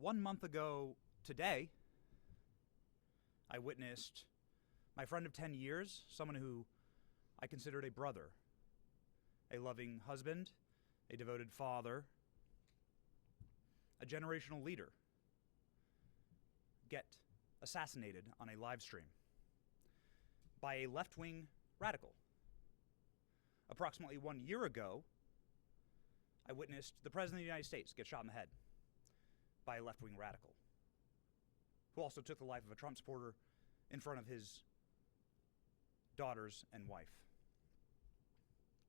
1 month ago today, I witnessed my friend of 10 years, someone who I considered a brother, a loving husband, a devoted father, a generational leader, get assassinated on a live stream by a left-wing radical. Approximately 1 year ago, I witnessed the President of the United States get shot in the head by a left-wing radical, who also took the life of a Trump supporter in front of his daughters and wife.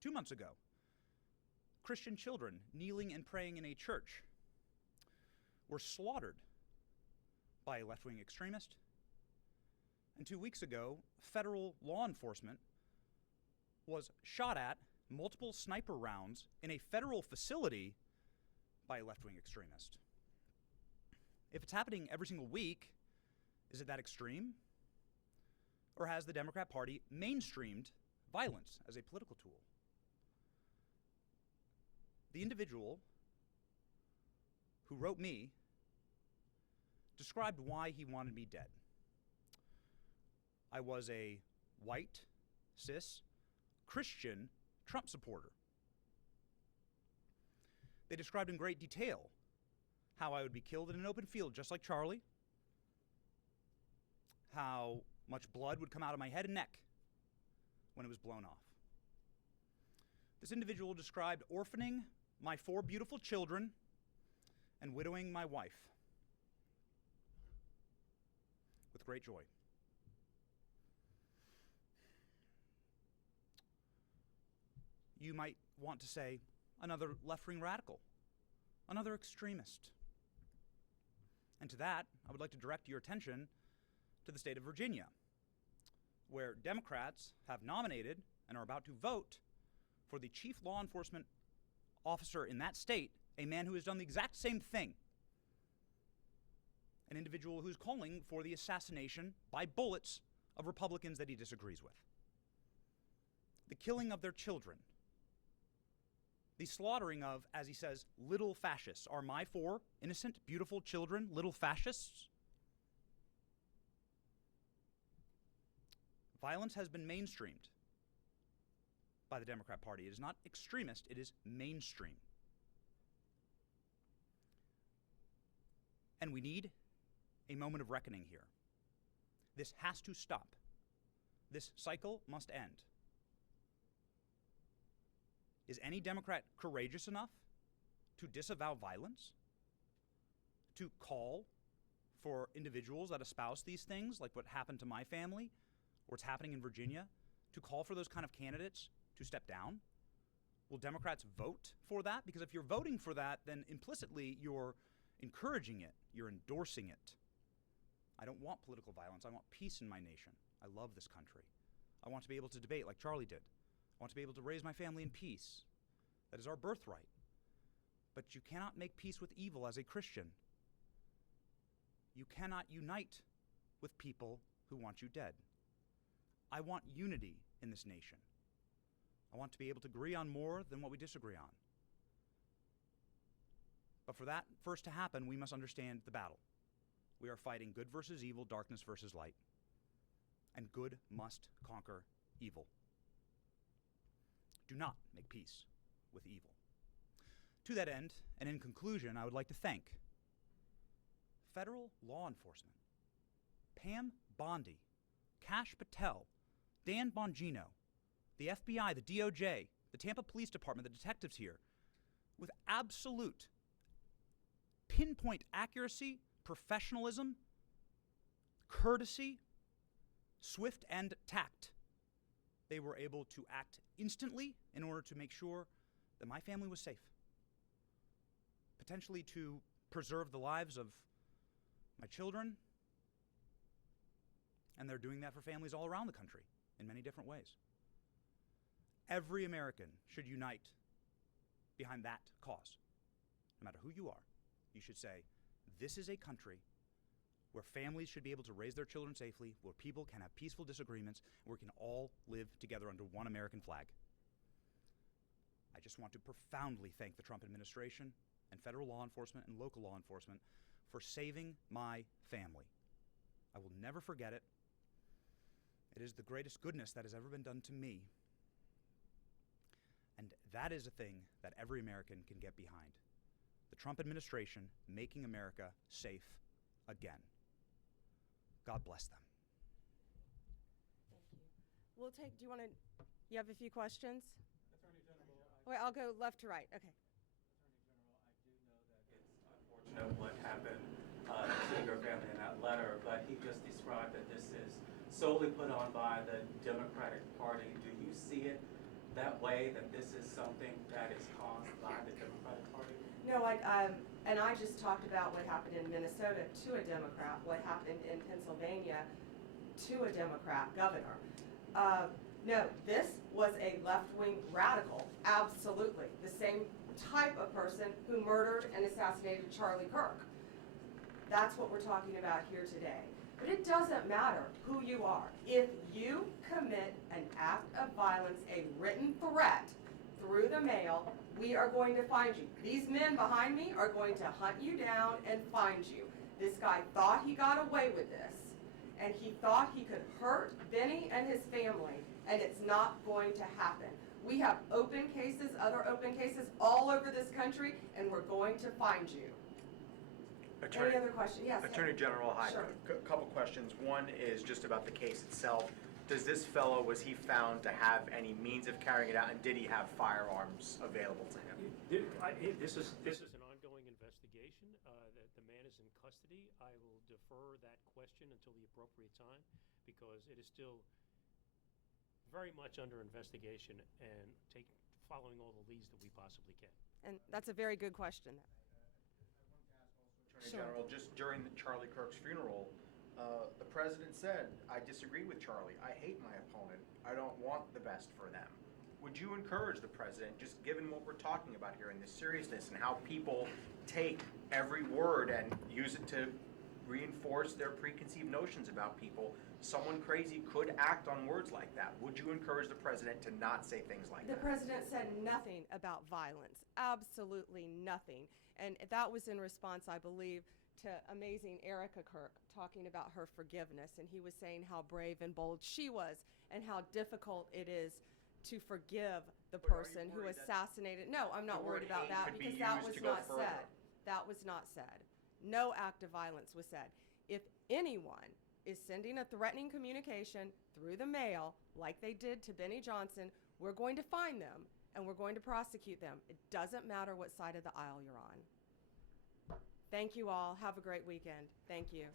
2 months ago, Christian children kneeling and praying in a church were slaughtered by a left-wing extremist. And 2 weeks ago, federal law enforcement was shot at multiple sniper rounds in a federal facility by a left-wing extremist. If it's happening every single week, is it that extreme? Or has the Democrat Party mainstreamed violence as a political tool? The individual who wrote me described why he wanted me dead. I was a white, cis, Christian Trump supporter. They described in great detail how I would be killed in an open field just like Charlie, how much blood would come out of my head and neck when it was blown off. This individual described orphaning my 4 beautiful children and widowing my wife with great joy. You might want to say, another left-wing radical, another extremist. And to that, I would like to direct your attention to the state of Virginia, where Democrats have nominated and are about to vote for the chief law enforcement officer in that state, a man who has done the exact same thing, an individual who's calling for the assassination by bullets of Republicans that he disagrees with. The killing of their children, the slaughtering of, as he says, little fascists. Are my 4 innocent, beautiful children little fascists? Violence has been mainstreamed by the Democrat Party. It is not extremist, it is mainstream. And we need a moment of reckoning here. This has to stop. This cycle must end. Is any Democrat courageous enough to disavow violence? To call for individuals that espouse these things, like what happened to my family, or what's happening in Virginia, to call for those kind of candidates to step down? Will Democrats vote for that? Because if you're voting for that, then implicitly you're encouraging it, you're endorsing it. I don't want political violence. I want peace in my nation. I love this country. I want to be able to debate like Charlie did. I want to be able to raise my family in peace. That is our birthright. But you cannot make peace with evil as a Christian. You cannot unite with people who want you dead. I want unity in this nation. I want to be able to agree on more than what we disagree on. But for that first to happen, we must understand the battle. We are fighting good versus evil, darkness versus light. And good must conquer evil. Do not make peace with evil. To that end, and in conclusion, I would like to thank federal law enforcement, Pam Bondi, Kash Patel, Dan Bongino, the FBI, the DOJ, the Tampa Police Department, the detectives here, with absolute pinpoint accuracy, professionalism, courtesy, swift and tact. They were able to act instantly in order to make sure that my family was safe, potentially to preserve the lives of my children, and they're doing that for families all around the country in many different ways. Every American should unite behind that cause. No matter who you are, you should say, this is a country where families should be able to raise their children safely, where people can have peaceful disagreements, where we can all live together under one American flag. I just want to profoundly thank the Trump administration and federal law enforcement and local law enforcement for saving my family. I will never forget it. It is the greatest goodness that has ever been done to me. And that is a thing that every American can get behind. The Trump administration making America safe again. God bless them. Thank you. We'll take, do you want to, you have a few questions? Attorney General, Wait, I'll go left to right. Okay. Attorney General, I do know that it's unfortunate what happened to your family in that letter, but he just described that this is solely put on by the Democratic Party. Do you see it that way, that this is something that is caused by the Democratic Party? No, and I just talked about what happened in Minnesota to a Democrat, what happened in Pennsylvania to a Democrat governor. No, this was a left-wing radical, absolutely. The same type of person who murdered and assassinated Charlie Kirk. That's what we're talking about here today. But it doesn't matter who you are. If you commit an act of violence, a written threat through the mail, we are going to find you. These men behind me are going to hunt you down and find you. This guy thought he got away with this, and he thought he could hurt Benny and his family, and it's not going to happen. We have open cases, other open cases all over this country, and we're going to find you. Any other question? Yes. Attorney General, hi. Sure. A couple questions. One is just about the case itself. Does this fellow, was he found to have any means of carrying it out, and did he have firearms available to him? This is an ongoing investigation. The man is in custody. I will defer that question until the appropriate time because it is still very much under investigation and following all the leads that we possibly can. And that's a very good question. Attorney Sure. General, just during the Charlie Kirk's funeral, the president said, "I disagree with Charlie. I hate my opponent. I don't want the best for them." Would you encourage the president, just given what we're talking about here and the seriousness and how people take every word and use it to reinforce their preconceived notions about people, someone crazy could act on words like that? Would you encourage the president to not say things like The that? president said nothing about violence, absolutely nothing. And that was in response, I believe, to amazing Erica Kirk talking about her forgiveness. And he was saying how brave and bold she was and how difficult it is to forgive the But are you person who worried that assassinated. No, I'm not the worried word about hate that could be because that used was to go not further? said. That was not said. No act of violence was said. If anyone is sending a threatening communication through the mail like they did to Benny Johnson, we're going to find them and we're going to prosecute them. It doesn't matter what side of the aisle you're on. Thank you all. Have a great weekend. Thank you.